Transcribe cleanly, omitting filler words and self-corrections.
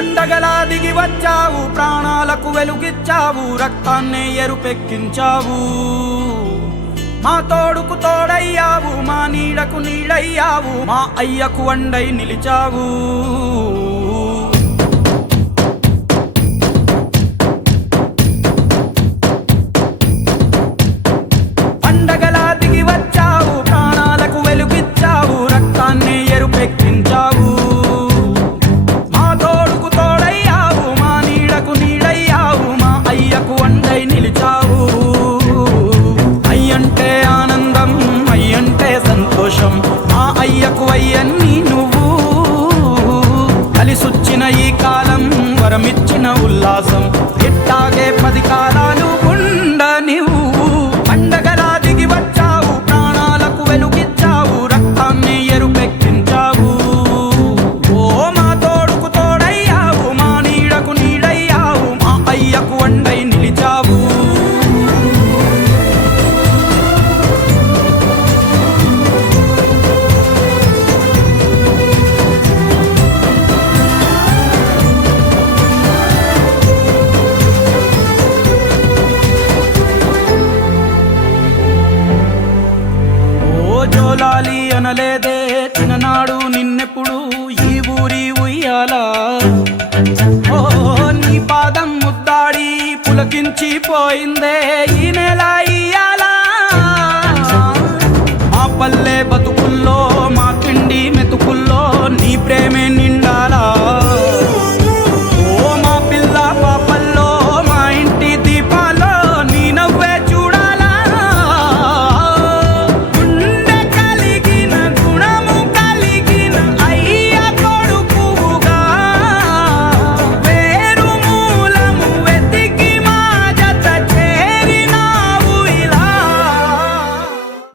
పండగలా దిగి వచ్చావు, ప్రాణాలకు వెలుగిచ్చావు, రక్తాన్నే ఎరుపెక్కించావు. మా తోడుకు తోడయ్యావు, మా నీడకు నీడయ్యావు, మా అయ్యకు వండై నిలిచావు. పండగలా దిగి వచ్చావు, ప్రాణాలకు వెలుగిచ్చావు, రక్తాన్నే ఎరుపెక్కించావు. మా తోడుకు తోడయ్యావు, మా నీడకు నీడయ్యావు, మా అయ్యకు వండై నిలిచావు. అయ్యంటే ఆనందం, అయ్యంటే సంతోషం, మా అయ్యకు అయ్యన్ని నువ్వు. కలిసొచ్చిన ఈ కాలం వరమిచ్చిన ఉల్లాసం, ఇట్టాగే 10 కాలాలు ఉండనివ్వు. పండగలా దిగి వచ్చావు, ప్రాణాలకు వెలుగిచ్చావు, రక్తాన్ని ఎరుపెక్కించావు. ఓ మా తోడుకు తోడయ్యావు, మా నీడకు నీడయ్యావు, మా అయ్యకు వండై నిలిచావు. జోలాలి అనలేదే చిన్ననాడు నిన్నెప్పుడు ఈ ఊరి ఉయ్యాలా. ఓ నీ పాదం ముద్దాడి పులకించిపోయిందే ఈ